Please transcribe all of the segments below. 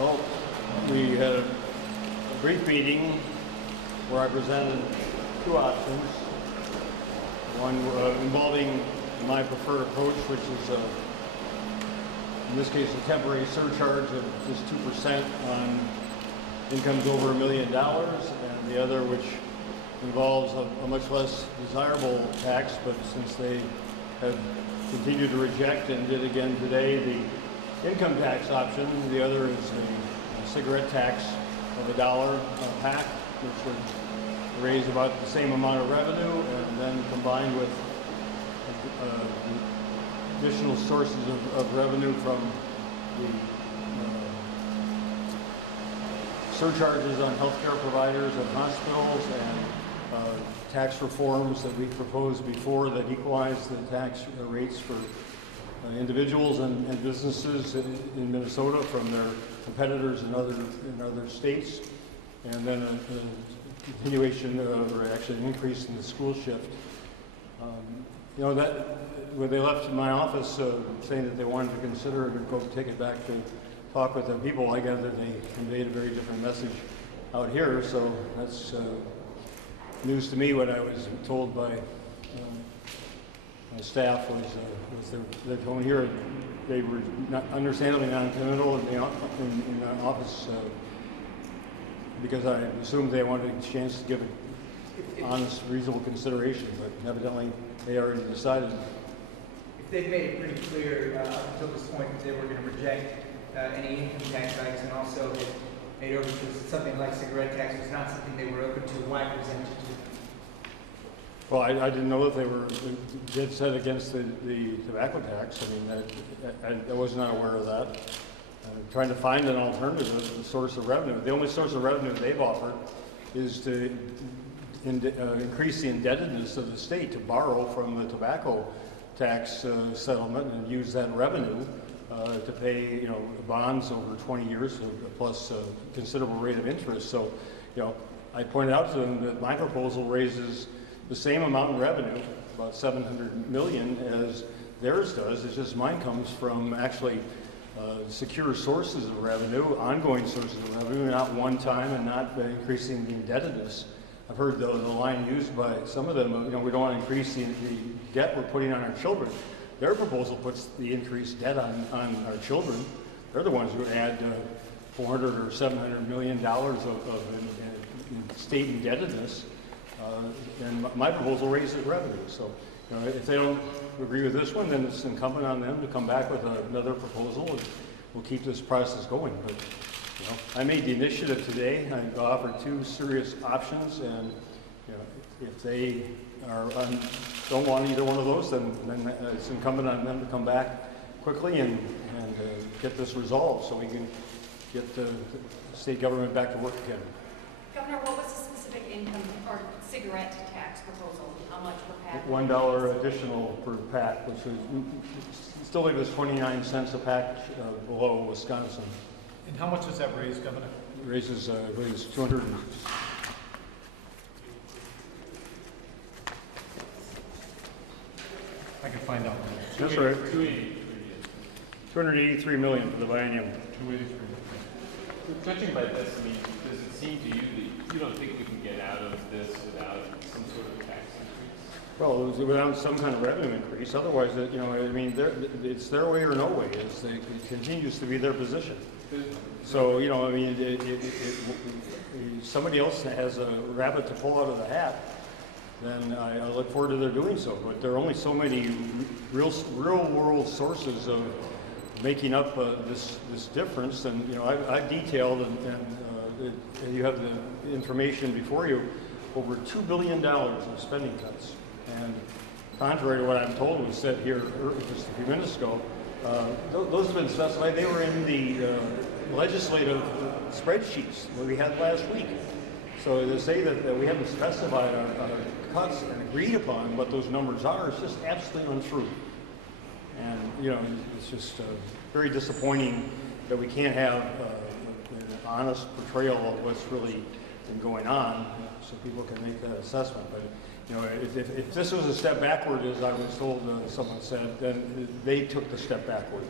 Well, we had a brief meeting where I presented two options. One involving my preferred approach, which is, in this case, a temporary surcharge of just 2% on incomes over $1 million, and the other, which involves a much less desirable tax, but since they have continued to reject and did again today the income tax option, the other is a cigarette tax of $1 a pack, which would raise about the same amount of revenue, and then combined with additional sources of revenue from the surcharges on healthcare providers and hospitals, and tax reforms that we proposed before that equalize the tax rates for individuals and businesses in Minnesota from their competitors in other states, and then a continuation or actually an increase in the school shift. You know, that when they left my office saying that they wanted to consider it or go take it back to talk with the people, I gather they conveyed a very different message out here, so that's news to me. What I was told by my staff was they're going here. They were understandably non-committal in the office because I assumed they wanted a chance to give it honest, reasonable consideration, but evidently they already decided. If they've made it pretty clear up until this point that they were going to reject any income tax hikes, and also had made over to something like cigarette tax was not something they were open to, why present it to? Well, I didn't know that they were dead set against the tobacco tax. I mean, I was not aware of that. Trying to find an alternative source of revenue. The only source of revenue they've offered is to increase the indebtedness of the state, to borrow from the tobacco tax settlement and use that revenue to pay, bonds over 20 years plus a considerable rate of interest. So, I pointed out to them that my proposal raises the same amount of revenue, about $700 million, as theirs does. It's just mine comes from actually secure sources of revenue, ongoing sources of revenue, not one time, and not increasing the indebtedness. I've heard the line used by some of them, we don't want to increase the debt we're putting on our children. Their proposal puts the increased debt on our children. They're the ones who would add $400 or $700 million of state indebtedness. And my proposal raises revenue. So, if they don't agree with this one, then it's incumbent on them to come back with another proposal, and we'll keep this process going. But, I made the initiative today. I offered two serious options, and if they don't want either one of those, then it's incumbent on them to come back quickly and get this resolved so we can get the state government back to work again. Governor, what was the specific income or cigarette tax proposal? How much per pack? $1 additional per pack, which would still leave us 29 cents a pack below Wisconsin. And how much does that raise, Governor? It raises 200. I can find out. That's right. 283 million for the biennium. 283. Judging by this, I mean, does it seem to you that you don't think we can get out of this without some sort of tax increase? Well, without some kind of revenue increase. Otherwise, it's their way or no way. It continues to be their position. So, if somebody else has a rabbit to pull out of the hat, then I look forward to their doing so. But there are only so many real world sources of making up this difference, and I've detailed, and you have the information before you, over $2 billion of spending cuts. And contrary to what I'm told was said here just a few minutes ago, those have been specified. They were in the legislative spreadsheets that we had last week. So to say that we haven't specified our cuts and agreed upon what those numbers are is just absolutely untrue. And it's just very disappointing that we can't have an honest portrayal of what's really been going on, so people can make that assessment. But if this was a step backward, as I was told, someone said, then they took the step backward.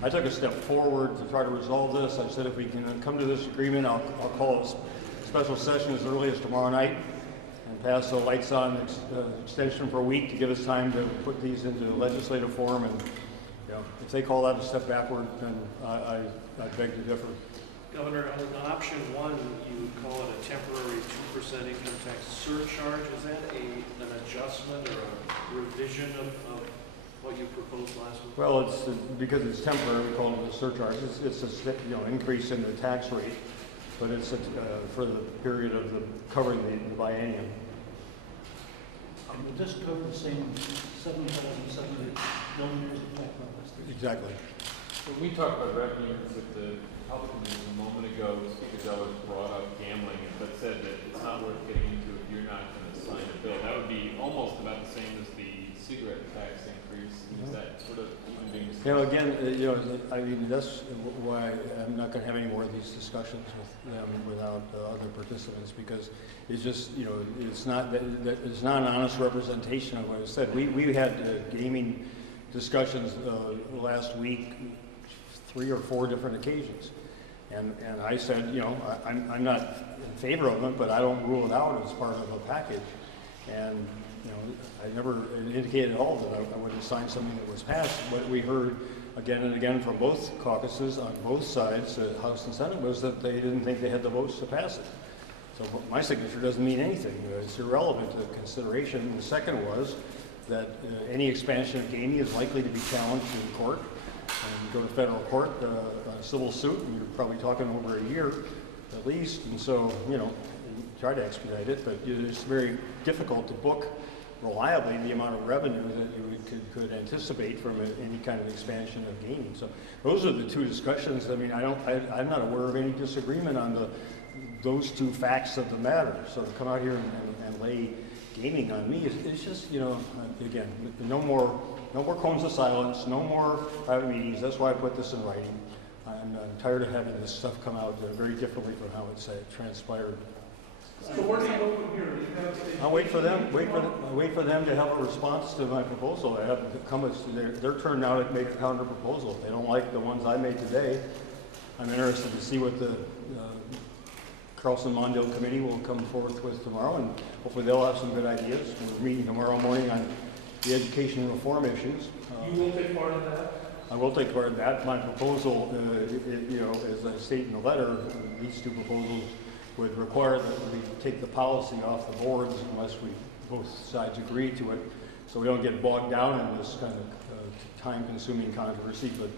I took a step forward to try to resolve this. I said if we can come to this agreement, I'll call a special session as early as tomorrow night and pass the lights on extension for a week to give us time to put these into legislative form. And if they call that a step backward, then I beg to differ. Governor, on option one, you call it a temporary 2% income tax surcharge. Is that an adjustment or a revision of what you proposed last week? Well, it's because it's temporary, we call it a surcharge. It's a increase in the tax rate, but it's for the period of covering the biennium. Would this cover the same 7,700 millionaires of tax dollars? Exactly. When we talked about revenue with the public meeting a moment ago, Speaker Dellers brought up gambling, but said that it's not worth getting into if you're not going to sign a bill. That would be almost about the same as the cigarette tax increase. Is that sort of even being discussed? Again, I mean, that's why I'm not going to have any more of these discussions with them without other participants, because it's just, it's not it's not an honest representation of what I said. We had gaming discussions last week, 3 or 4 different occasions, and I said, I'm not in favor of it, but I don't rule it out as part of a package, and I never indicated at all that I would assign something that was passed. What we heard again and again from both caucuses on both sides, House and Senate, was that they didn't think they had the votes to pass it. So my signature doesn't mean anything. It's irrelevant to consideration. The second was that any expansion of gaming is likely to be challenged in court and go to federal court, a civil suit, and you're probably talking over a year at least. And so, try to expedite it, but it's very difficult to book reliably the amount of revenue that you could anticipate from any kind of expansion of gaming. So those are the 2 discussions. I mean, I'm not aware of any disagreement on those 2 facts of the matter. So to come out here and lay gaming on me, it's just, again, no more cones of silence, no more private meetings. That's why I put this in writing. I'm tired of having this stuff come out very differently from how it's transpired. So where do you go from here? I'll wait for them. Wait for them to have a response to my proposal. I have to come. Their turn now to make a counter proposal. If they don't like the ones I made today, I'm interested to see what the Carlson-Mondale committee will come forth with tomorrow, and hopefully they'll have some good ideas. We're meeting tomorrow morning on the education reform issues. You will take part in that? I will take part in that. My proposal, as I state in the letter, these 2 proposals would require that we take the policy off the boards unless both sides agree to it, so we don't get bogged down in this kind of time-consuming controversy. But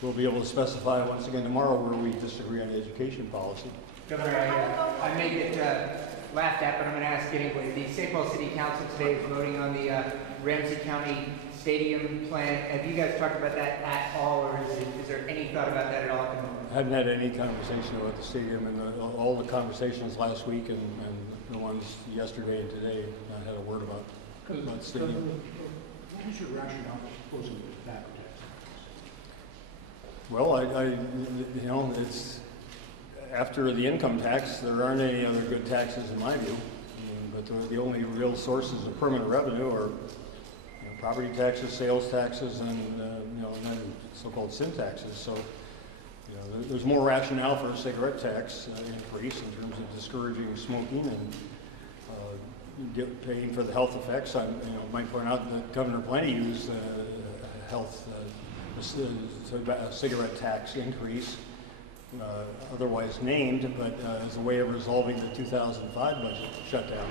we'll be able to specify once again tomorrow where we disagree on the education policy. Governor, I may get laughed at, but I'm going to ask anyway. The St. Paul City Council today is voting on the Ramsey County Stadium plan. Have you guys talked about that at all, or is there any thought about that at all at the moment? I haven't had any conversation about the stadium, and all the conversations last week and the ones yesterday and today, I had a word about the stadium. What is your rationale for proposing that tax? Well, it's after the income tax, there aren't any other good taxes in my view. But the only real sources of permanent revenue are property taxes, sales taxes, and so-called sin taxes. So there's more rationale for a cigarette tax increase in terms of discouraging smoking and paying for the health effects. I might point out that Governor Plenty used cigarette tax increase, otherwise named, but as a way of resolving the 2005 budget shutdown.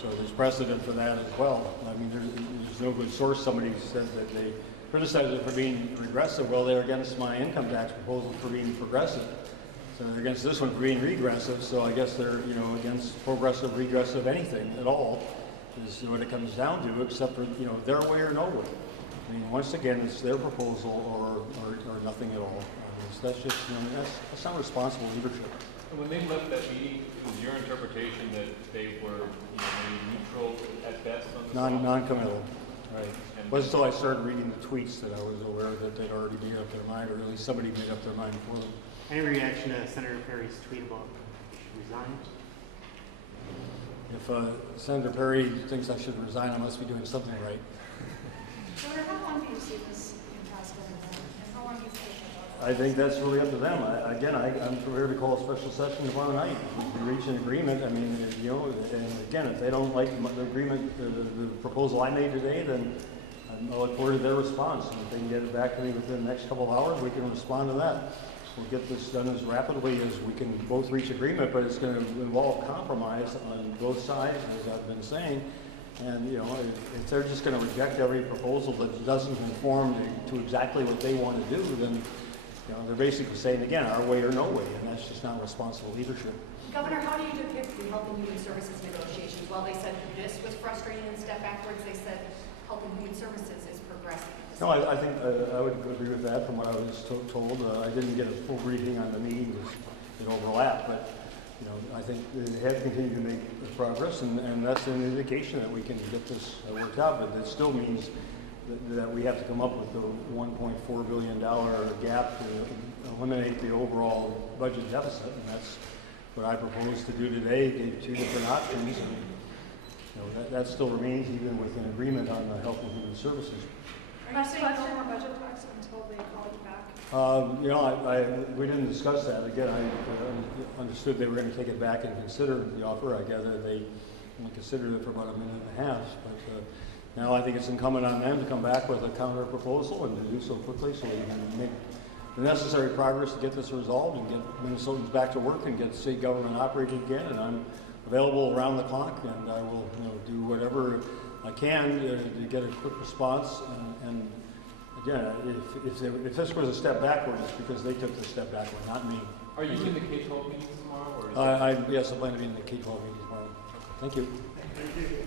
So there's precedent for that as well. I mean, there's no good source. Somebody said that they criticized it for being regressive. Well, they're against my income tax proposal for being progressive. So they're against this one for being regressive. So I guess they're, against progressive, regressive, anything at all is what it comes down to, except for, their way or no way. I mean, once again, it's their proposal or nothing at all. So that's just, that's not responsible leadership. And when they left that meeting, it was your interpretation that they were maybe neutral at best on the non-committal, right? It wasn't until I started reading the tweets that I was aware that they'd already made up their mind, or at least somebody made up their mind for them. Any reaction to Senator Perry's tweet about resign? If Senator Perry thinks I should resign, I must be doing something right. Governor, how long do you see this in Pasco, and how long do you think I think that's really up to them. I'm prepared to call a special session tomorrow night. If we reach an agreement, I mean, you know, and again, if they don't like the agreement, the proposal I made today, then I look forward to their response. And if they can get it back to me within the next couple of hours, we can respond to that. We'll get this done as rapidly as we can both reach agreement, but it's going to involve compromise on both sides, as I've been saying. And, you know, if they're just going to reject every proposal that doesn't conform to exactly what they want to do, then, you know, they're basically saying, again, our way or no way, and that's just not responsible leadership. Governor, how do you depict the Health and Human Services negotiations? While they said this was frustrating and step backwards, they said Health and Human Services is progressing. No, I think I would agree with that from what I was told. I didn't get a full briefing on the meetings that overlap, but you know, I think they have continued to make progress, and that's an indication that we can get this worked out. But it still means that we have to come up with the $1.4 billion gap to eliminate the overall budget deficit, and that's what I proposed to do today. Gave two different options, and you know, that still remains even with an agreement on the Health and Human Services. Are you saying no more budget talks until they call you back? You know, we didn't discuss that. Again, I understood they were going to take it back and consider the offer. I gather they only considered it for about a minute and a half. But now I think it's incumbent on them to come back with a counter proposal and to do so quickly so we can make the necessary progress to get this resolved and get Minnesotans back to work and get state government operating again. And I'm available around the clock, and I will, you know, do whatever I can to get a quick response. And again, if this was a step backward, it's because they took the step backward, not me. Are you in the K-12 meetings tomorrow? Or is Yes, I plan to be in the K-12 meeting tomorrow. Thank you. Thank you.